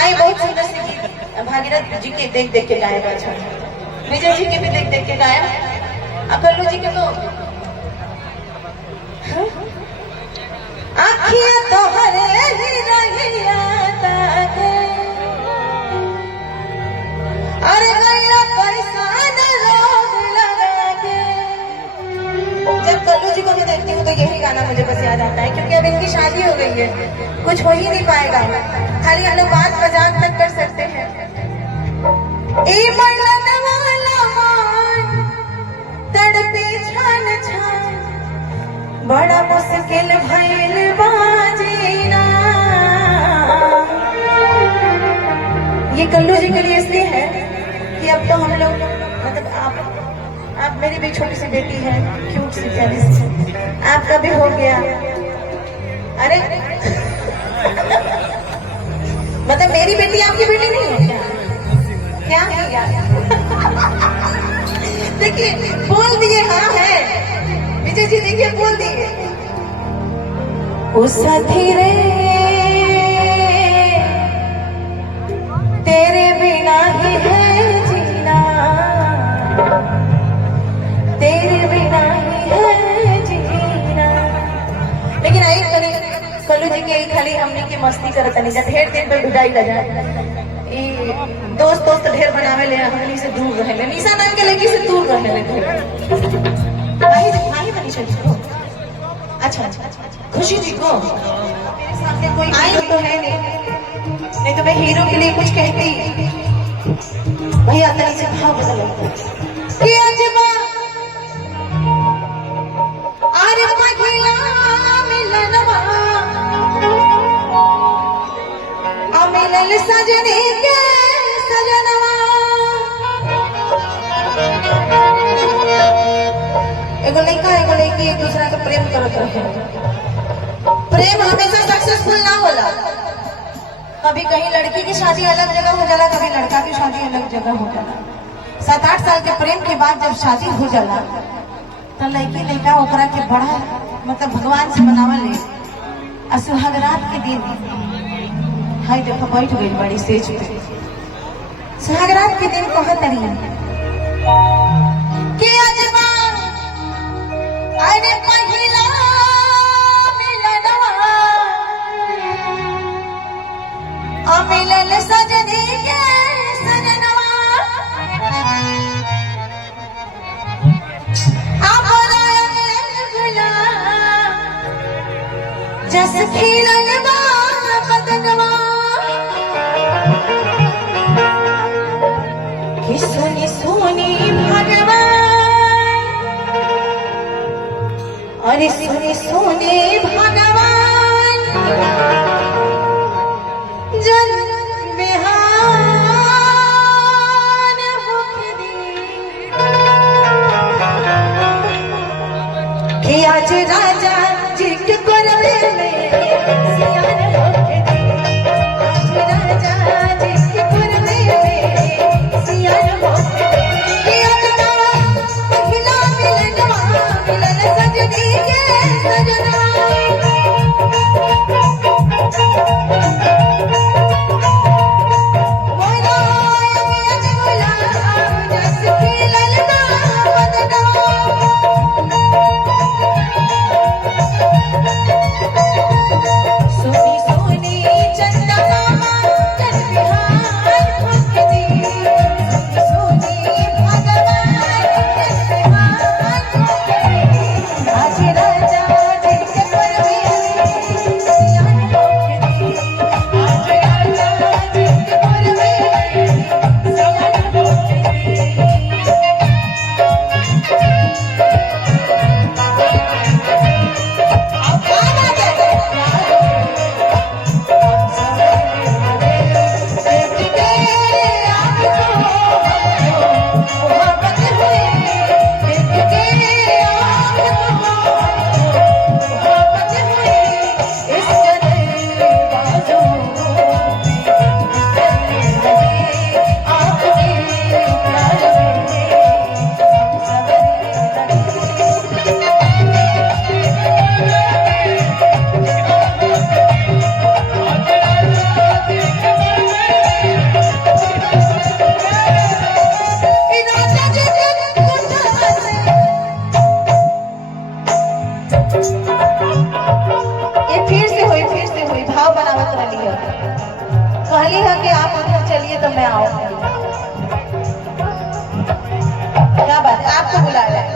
आई बहुत सुंदर से गीत भागीरथ जी के देख देख के गाया अच्छा, विजय जी के भी देख देख के गाया, कल्लू जी के तो आखियां तो हरे ही रहिया ताके, अरे गैया पैसा न रोग लगा के। जब कल्लू जी को मैं देखती हूँ तो यही गाना मुझे बस याद आता है, क्योंकि अब इनकी शादी हो गई है, कुछ हो ही नहीं पाएगा, खाली हम लोग बात मजाक तक कर सकते हैं। ए मरलन वाला मान तड़पे छान छान, बड़ा मुश्किल भइल बाजीना। ये कल्लू जी के लिए इसलिए है कि अब तो हम लोग मतलब आप मेरी भी छोटी सी बेटी है, क्यूट सी प्यारी सी, आपका भी हो गया। अरे मतलब मेरी बेटी आपकी बेटी नहीं है क्या? क्या है यार? देखिए बोल दिए, हाँ है विजय जी, देखिए बोल दिए। ओ साथी रे तेरे बिना ही है जीना, तेरे बिना ही है जीना। लेकिन आई कल्लू जी के खाली हमने की मस्ती करता नहीं, जब ढेर दिन पर ढुलाई लगा दोस्त ढेर बनावे ले, हमनी से दूर रहे ले, निशा नाम के लड़की से दूर रहे ले। भाई बनी चली को अच्छा खुशी जी को मेरे सामने कोई हीरो तो है नहीं तो मैं हीरो के लिए कुछ कहती भैया तनी से भाव बदल कि अजबा अरे पहिला मिलनवा मिलल सजनी के सजनवा। एगो लड़का एगो लड़की एक दूसरा के प्रेम करत रहे। प्रेम हमेशा सक्सेसफुल ना होला, कभी कहीं लड़की की शादी अलग जगह हो जाला, कभी लड़का की शादी अलग जगह हो जाला। 7-8 साल के प्रेम के बाद जब शादी हो जाला तो लड़की लड़का ओकरा के बड़ा मतलब भगवान से मनावल ले। सुहागरात के दिन हाय देखो बैठ गई बड़ी सेज पे, सुहागरात के दिन कहत रही कि अजबा अरे पहिला मिलनवा मिलल सजनी के सजनवा। जस खिलल बा बदनवा कि सुनी सुनी भगवान, अरे सुनी सुनी भगवान जन बिहान होख दी कि आज राजा जी के करवे में सियान तो मैं आऊंगी। क्या बात है, आपको बुला रहे हैं।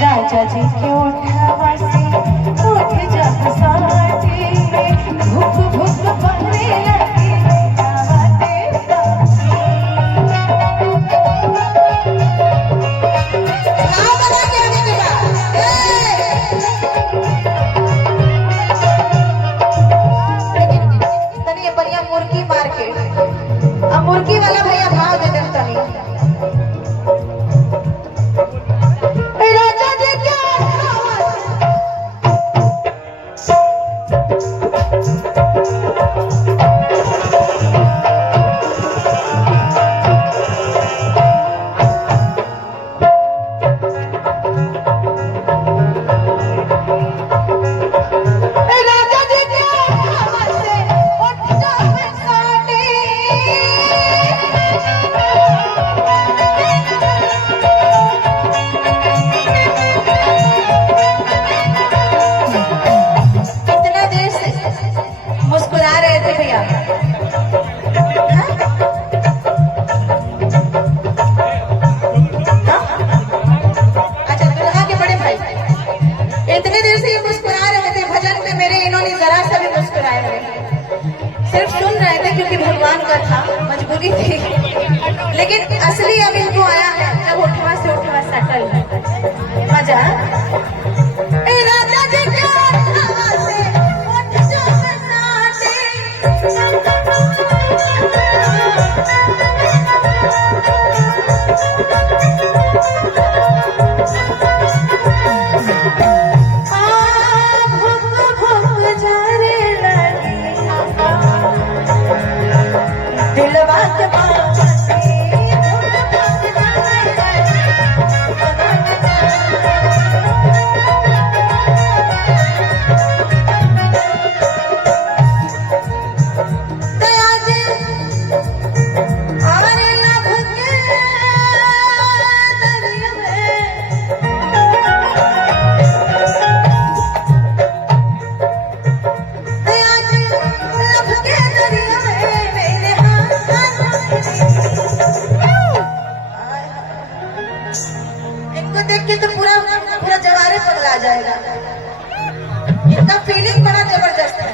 राजा जी क्यों उठा से उठ जा साथी भूख भूख पड़ने लगी मुर्गी मार के अब मुर्गी वाला भैया भाव दे दे तनी मुस्कुरा रहे थे भैया। अच्छा, दुल्हा के बड़े भाई इतने देर से ये मुस्कुरा रहे थे भजन में मेरे, इन्होंने जरा सा भी मुस्कुराए नहीं, सिर्फ सुन रहे थे क्योंकि भगवान का था, मजबूरी थी। लेकिन असली अब इनको आया है जब उठवा से उठवा सटल मजा। इनको देख के तो पूरा पूरा जवारे पगला जाएगा। इनका फीलिंग बड़ा जबरदस्त है।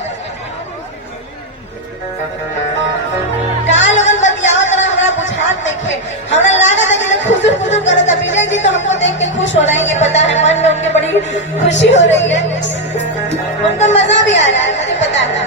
कहा लोगन बतियावा तरह हमारा बुझात देखे, हमारा लागत है जैसे खुशुर खुशुर कर था। विजय जी तो हमको देख के खुश हो रहे हैं, ये पता है, मन में उनके बड़ी खुशी हो रही है, उनको मजा भी आ रहा है, मुझे पता है।